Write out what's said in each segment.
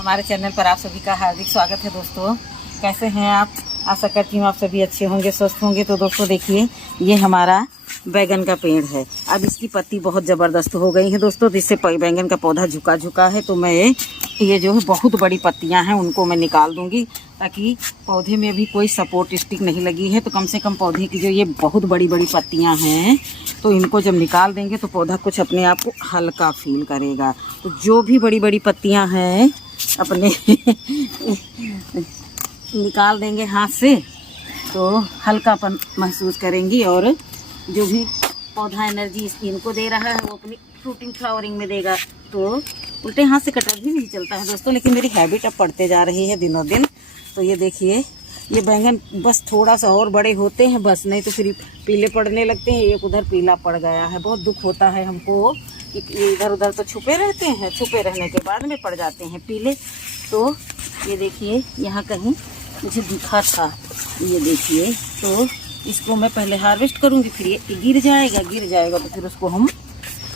हमारे चैनल पर आप सभी का हार्दिक स्वागत है। दोस्तों कैसे हैं आप? आशा करती हूँ आप सभी अच्छे होंगे, स्वस्थ होंगे। तो दोस्तों देखिए, ये हमारा बैगन का पेड़ है। अब इसकी पत्ती बहुत ज़बरदस्त हो गई है दोस्तों, जिससे बैगन का पौधा झुका झुका है। तो मैं ये जो है बहुत बड़ी पत्तियां हैं उनको मैं निकाल दूंगी, ताकि पौधे में भी कोई सपोर्ट स्टिक नहीं लगी है। तो कम से कम पौधे की जो ये बहुत बड़ी बड़ी पत्तियां हैं, तो इनको जब निकाल देंगे तो पौधा कुछ अपने आप को हल्का फील करेगा। तो जो भी बड़ी बड़ी पत्तियां हैं अपने निकाल देंगे हाथ से, तो हल्कापन महसूस करेंगी। और जो भी पौधा एनर्जी इनको दे रहा है वो अपनी फ्रूटिंग फ्लावरिंग में देगा। तो उल्टे हाथ से कटर भी नहीं चलता है दोस्तों, लेकिन मेरी हैबिट अब पड़ते जा रही है दिनों दिन। तो ये देखिए, ये बैंगन बस थोड़ा सा और बड़े होते हैं बस, नहीं तो फिर पीले पड़ने लगते हैं। एक उधर पीला पड़ गया है, बहुत दुख होता है हमको कि ये इधर उधर तो छुपे रहते हैं, छुपे रहने के बाद में पड़ जाते हैं पीले। तो ये देखिए, यहाँ कहीं मुझे दिखा था, ये देखिए। तो इसको मैं पहले हार्वेस्ट करूँगी, फिर ये गिर जाएगा तो फिर उसको हम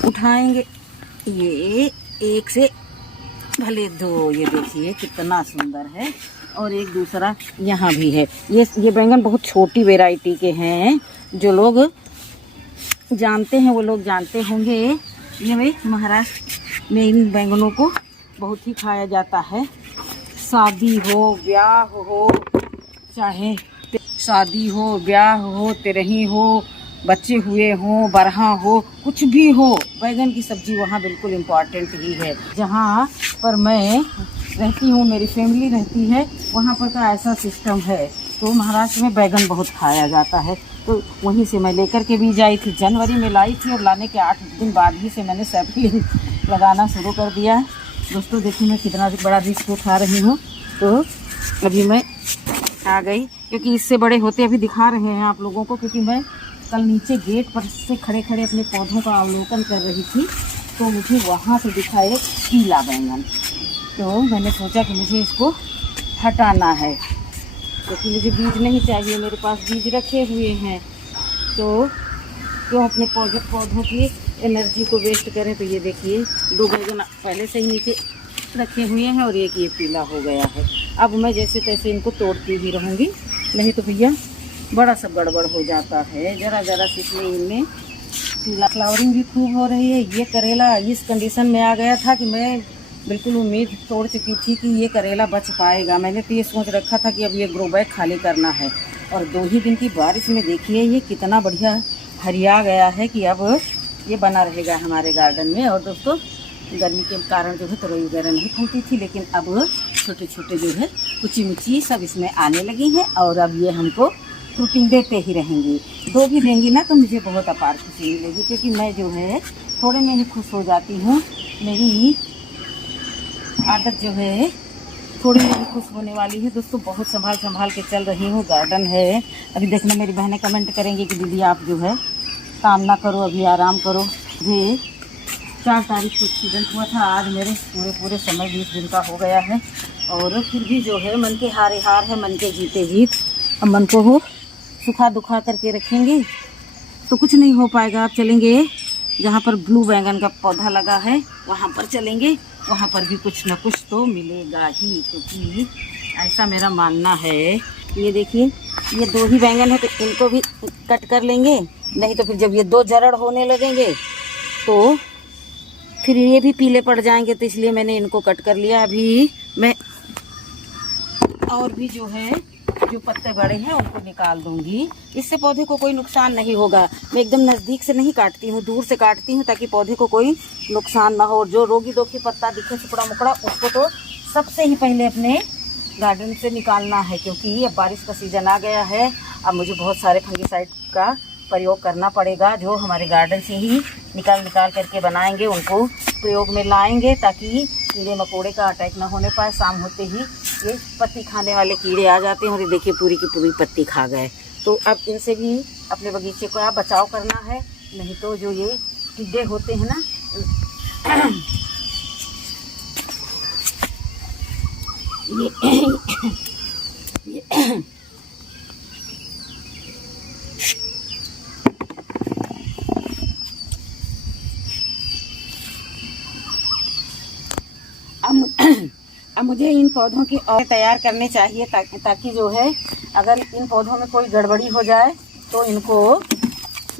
उठाएंगे। ये एक से भले दो, ये देखिए कितना सुंदर है। और एक दूसरा यहाँ भी है। ये बैंगन बहुत छोटी वैरायटी के हैं, जो लोग जानते हैं वो लोग जानते होंगे। ये में महाराष्ट्र में इन बैंगनों को बहुत ही खाया जाता है। शादी हो, ब्याह हो, चाहे शादी हो, ब्याह हो, तेरही हो, बच्चे हुए हों, बरहा हो, कुछ भी हो, बैगन की सब्जी वहाँ बिल्कुल इम्पॉर्टेंट ही है। जहाँ पर मैं रहती हूँ, मेरी फैमिली रहती है, वहाँ पर तो ऐसा सिस्टम है। तो महाराष्ट्र में बैगन बहुत खाया जाता है। तो वहीं से मैं लेकर के भी आई थी, जनवरी में लाई थी, और लाने के 8 दिन बाद ही से मैंने सैपलिंग लगाना शुरू कर दिया है। दोस्तों देखिए, मैं कितना बड़ा रिस्क उठा रही हूँ। तो अभी मैं आ गई, क्योंकि इससे बड़े होते अभी दिखा रहे हैं आप लोगों को, क्योंकि मैं कल नीचे गेट पर से खड़े खड़े अपने पौधों का अवलोकन कर रही थी, तो मुझे वहाँ से दिखा एक पीला बैंगन। तो मैंने सोचा कि मुझे इसको हटाना है, क्योंकि मुझे बीज नहीं चाहिए, मेरे पास बीज रखे हुए हैं। तो क्यों अपने पौधों की एनर्जी को वेस्ट करें। तो ये देखिए, 2 बैगन पहले से ही नीचे रखे हुए हैं, और एक ये पीला हो गया है। अब मैं जैसे तैसे इनको तोड़ती भी रहूँगी, नहीं तो भैया बड़ा सब गड़बड़ हो जाता है। ज़रा सी इसमें इनमें पीला फ्लावरिंग भी खूब हो रही है। ये करेला इस कंडीशन में आ गया था कि मैं बिल्कुल उम्मीद तोड़ चुकी थी कि ये करेला बच पाएगा। मैंने तो ये सोच रखा था कि अब ये ग्रो बैग खाली करना है। और 2 ही दिन की बारिश में देखिए ये कितना बढ़िया हरिया गया है कि अब ये बना रहेगा हमारे गार्डन में। और दोस्तों, गर्मी के कारण जो है तोरई वगैरह नहीं फलती थी, लेकिन अब छोटे छोटे जो है कुची मुची सब इसमें आने लगी हैं, और अब ये हमको फ्रूटिंग देते ही रहेंगी। 2 भी देंगी ना तो मुझे बहुत अपार खुशी मिलेगी, क्योंकि मैं जो है थोड़े में ही खुश हो जाती हूँ। मेरी आदत जो है थोड़ी में ही खुश होने वाली है। दोस्तों बहुत संभाल के चल रही हूँ, गार्डन है। अभी देखना, मेरी बहनें कमेंट करेंगी कि दीदी आप जो है काम ना करो, अभी आराम करो। ये 4 तारीख को एक्सीडेंट हुआ था, आज मेरे पूरे समय 20 दिन का हो गया है। और फिर भी जो है मन के हारे हार है, मन के जीते जीत। अब मन को हो सुखा दुखा करके रखेंगे तो कुछ नहीं हो पाएगा। आप चलेंगे जहाँ पर ब्लू बैंगन का पौधा लगा है, वहाँ पर चलेंगे, वहाँ पर भी कुछ ना कुछ तो मिलेगा ही, क्योंकि ऐसा मेरा मानना है। ये देखिए, ये 2 ही बैंगन है, तो इनको भी कट कर लेंगे, नहीं तो फिर जब ये 2 जरड़ होने लगेंगे तो फिर ये भी पीले पड़ जाएंगे। तो इसलिए मैंने इनको कट कर लिया। अभी मैं और भी जो है, जो पत्ते बड़े हैं उनको निकाल दूंगी, इससे पौधे को कोई नुकसान नहीं होगा। मैं एकदम नज़दीक से नहीं काटती हूँ, दूर से काटती हूँ, ताकि पौधे को कोई नुकसान ना हो। और जो रोगी दोखी पत्ता दिखे सुपड़ा मुकड़ा, उसको तो सबसे ही पहले अपने गार्डन से निकालना है, क्योंकि अब बारिश का सीज़न आ गया है। अब मुझे बहुत सारे फंगिसाइड का प्रयोग करना पड़ेगा, जो हमारे गार्डन से ही निकाल करके बनाएंगे, उनको प्रयोग में लाएंगे, ताकि कीड़े मकोड़े का अटैक ना होने पाए। शाम होते ही ये पत्ती खाने वाले कीड़े आ जाते हैं, और ये देखिए पूरी की पूरी पत्ती खा गए। तो अब इनसे भी अपने बगीचे को आप बचाव करना है, नहीं तो जो ये कीड़े होते हैं ना ये अब मुझे इन पौधों की और तैयार करने चाहिए ताकि जो है अगर इन पौधों में कोई गड़बड़ी हो जाए तो इनको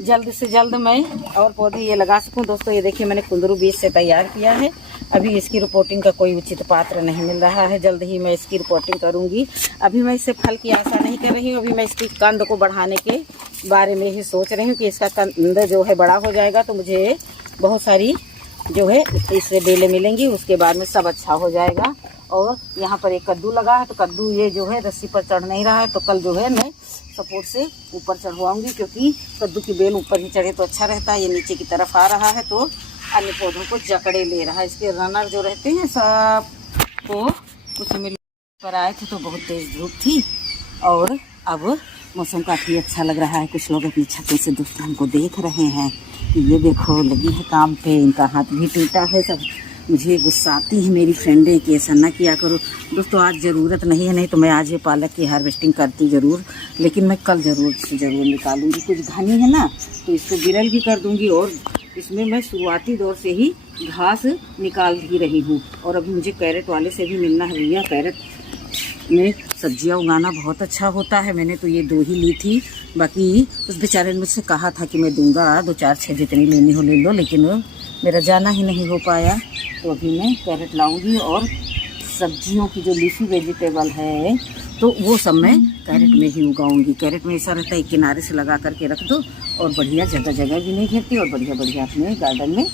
जल्द से जल्द मैं और पौधे ये लगा सकूं। दोस्तों ये देखिए मैंने कुंदरू बीज से तैयार किया है। अभी इसकी रिपोर्टिंग का कोई उचित पात्र नहीं मिल रहा है, जल्द ही मैं इसकी रिपोर्टिंग करूंगी। अभी मैं इससे फल की आशा नहीं कर रही हूँ, अभी मैं इसकी कंद को बढ़ाने के बारे में ही सोच रही हूँ कि इसका कंद जो है बड़ा हो जाएगा तो मुझे बहुत सारी जो है इससे बेलें मिलेंगी, उसके बाद में सब अच्छा हो जाएगा। और यहाँ पर एक कद्दू लगा है तो कद्दू ये जो है रस्सी पर चढ़ नहीं रहा है, तो कल जो है मैं सपोर्ट से ऊपर चढ़वाऊंगी, क्योंकि कद्दू की बेल ऊपर ही चढ़े तो अच्छा रहता है। ये नीचे की तरफ आ रहा है तो अन्य पौधों को जकड़े ले रहा है। इसके रनर जो रहते हैं सब तो कुछ मिल पर आए थे तो बहुत तेज धूप थी और अब मौसम काफ़ी अच्छा लग रहा है। कुछ लोग अपनी छतों से दोस्तों हमको देख रहे हैं कि ये देखो लगी है काम पे, इनका हाथ भी टूटा है। सब मुझे गुस्सा आती है मेरी फ्रेंडें कि ऐसा ना किया करो। दोस्तों आज ज़रूरत नहीं है, नहीं तो मैं आज ये पालक की हार्वेस्टिंग करती ज़रूर, लेकिन मैं कल ज़रूर से ज़रूर निकालूंगी। कुछ घनी है ना तो इसको गिरल भी कर दूंगी और इसमें मैं शुरुआती दौर से ही घास निकाल ही रही हूँ। और अभी मुझे कैरेट वाले से भी मिलना है भैया, कैरेट में सब्जियां उगाना बहुत अच्छा होता है। मैंने तो ये 2 ही ली थी, बाकी उस बेचारे ने मुझसे कहा था कि मैं दूंगा 2 4 6 जितनी लेनी हो ले लो, लेकिन मेरा जाना ही नहीं हो पाया। तो अभी मैं कैरेट लाऊंगी और सब्जियों की जो लीफी वेजिटेबल है तो वो सब मैं कैरेट में ही उगाऊंगी। कैरेट में ऐसा रहता है किनारे से लगा करके रख दो और बढ़िया जगह जगह भी नहीं घेरती और बढ़िया बढ़िया अपने गार्डन में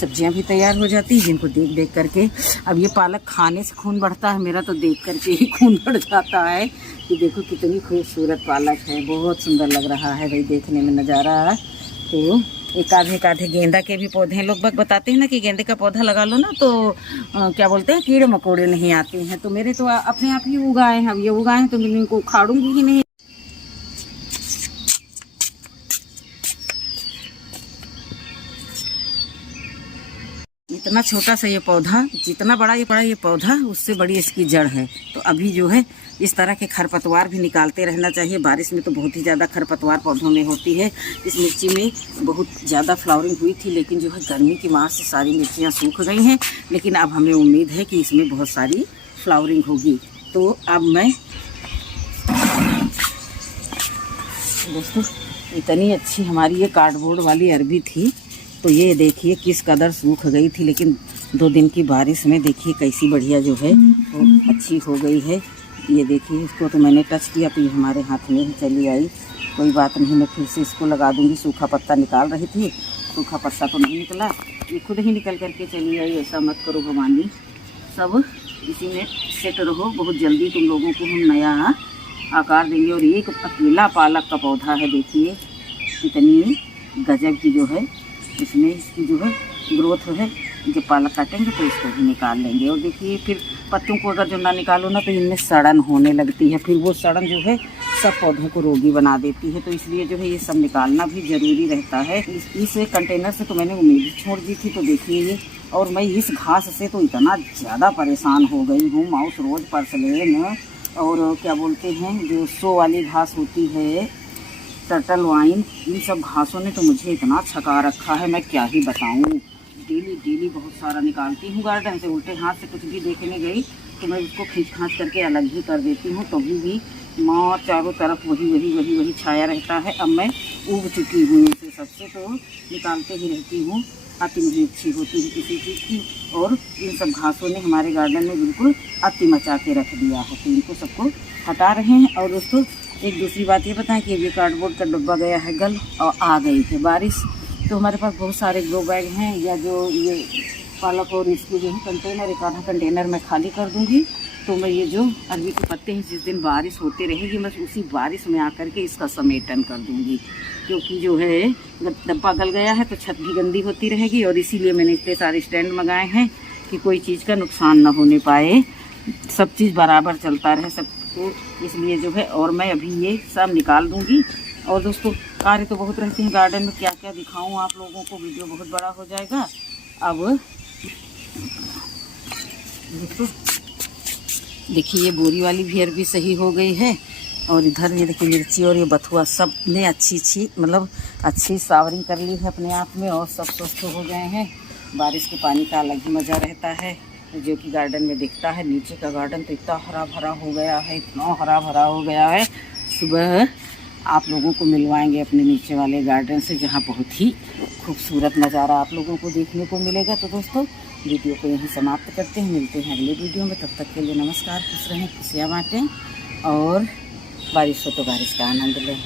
सब्जियां भी तैयार हो जाती हैं, जिनको देख देख करके। अब ये पालक खाने से खून बढ़ता है मेरा, तो देख करके ही खून बढ़ जाता है कि देखो कितनी खूबसूरत पालक है, बहुत सुंदर लग रहा है भाई देखने में नज़ारा। तो एक आधे गेंदा के भी पौधे हैं। लोग बताते हैं ना कि गेंदे का पौधा लगा लो ना तो क्या बोलते हैं कीड़े मकोड़े नहीं आते हैं, तो मेरे तो अपने आप ही उगाए हैं। अब ये उगाए हैं तो मैं इनको उखाड़ूंगी ही नहीं। इतना छोटा सा ये पौधा, जितना बड़ा ये पौधा उससे बड़ी इसकी जड़ है। तो अभी जो है इस तरह के खरपतवार भी निकालते रहना चाहिए। बारिश में तो बहुत ही ज़्यादा खरपतवार पौधों में होती है। इस मिर्ची में बहुत ज़्यादा फ्लावरिंग हुई थी, लेकिन जो है गर्मी की मार से सारी मिर्चियाँ सूख गई हैं। लेकिन अब हमें उम्मीद है कि इसमें बहुत सारी फ्लावरिंग होगी। तो अब मैं दोस्तों इतनी अच्छी हमारी ये कार्डबोर्ड वाली अरबी थी, तो ये देखिए किस कदर सूख गई थी, लेकिन 2 दिन की बारिश में देखिए कैसी बढ़िया जो है वो अच्छी हो गई है। ये देखिए इसको तो मैंने टच किया तो ये हमारे हाथ में ही चली आई। कोई बात नहीं, मैं फिर से इसको लगा दूंगी। सूखा पत्ता निकाल रही थी, सूखा पत्ता तो नहीं निकला, ये खुद ही निकल करके चली आई। ऐसा मत करो भवानी, सब इसी में सेट रहो। बहुत जल्दी तुम लोगों को हम नया आकार देंगे। और एक अकेला पालक का पौधा है, देखिए इतनी गजब की जो है इसमें इसकी जो है ग्रोथ है। जब पालक काटेंगे तो इसको भी निकाल लेंगे। और देखिए फिर पत्तों को अगर जो ना निकालो ना तो इनमें सड़न होने लगती है, फिर वो सड़न जो है सब पौधों को रोगी बना देती है। तो इसलिए जो है ये सब निकालना भी ज़रूरी रहता है। इस कंटेनर से तो मैंने उम्मीद छोड़ दी थी, तो देखिए ये। और मैं इस घास से तो इतना ज़्यादा परेशान हो गई हूँ। माउस रोज पर्सलेन और क्या बोलते हैं जो शो वाली घास होती है टर्टल वाइन, इन सब घासों ने तो मुझे इतना छका रखा है, मैं क्या ही बताऊँ। डेली बहुत सारा निकालती हूँ गार्डन से। उल्टे हाथ से कुछ भी देखने गई तो मैं उसको खींच खांच करके अलग ही कर देती हूँ, तभी भी माँ चारों तरफ वही छाया रहता है। अब मैं उग चुकी हूँ इनसे सबसे, तो निकालते ही रहती हूँ। अति मुझे अच्छी होती है किसी चीज़ की, और इन सब घासों ने हमारे गार्डन में बिल्कुल अति मचा के रख दिया है, तो इनको सबको हटा रहे हैं। और दोस्तों एक दूसरी बात ये बताएं कि ये कार्डबोर्ड का डब्बा गया है गल और आ गई है बारिश, तो हमारे पास बहुत सारे ग्रो बैग हैं, या जो ये पालक और इसके जो है कंटेनर, एक आधा कंटेनर मैं खाली कर दूंगी। तो मैं ये जो अरबी के पत्ते हैं जिस दिन बारिश होती रहेगी मैं उसी बारिश में आकर के इसका समेटन कर दूंगी, क्योंकि जो है डब्बा गल गया है तो छत भी गंदी होती रहेगी। और इसीलिए मैंने इतने सारे स्टैंड मंगाए हैं कि कोई चीज़ का नुकसान ना होने पाए, सब चीज़ बराबर चलता रहे सब, तो इसलिए जो है। और मैं अभी ये सब निकाल दूंगी। और दोस्तों कार्य तो बहुत रहते हैं गार्डन में, क्या क्या दिखाऊं आप लोगों को, वीडियो बहुत बड़ा हो जाएगा। अब दोस्तों देखिए ये बोरी वाली भी अरबी सही हो गई है, और इधर ये देखिए मिर्ची और ये बथुआ सब ने अच्छी सावरिंग कर ली है अपने आप में, और सब स्वस्थ हो गए हैं। बारिश के पानी का अलग ही मज़ा रहता है। जो कि गार्डन में दिखता है। नीचे का गार्डन तो इतना हरा भरा हो गया है, इतना हरा भरा हो गया है। सुबह आप लोगों को मिलवाएंगे अपने नीचे वाले गार्डन से, जहाँ बहुत ही खूबसूरत नज़ारा आप लोगों को देखने को मिलेगा। तो दोस्तों वीडियो को यहीं समाप्त करते हैं, मिलते हैं अगले वीडियो में। तब तक के लिए नमस्कार, खुश रहें, खुशियाँ बाँटें और बारिश हो तो बारिश का आनंद लें।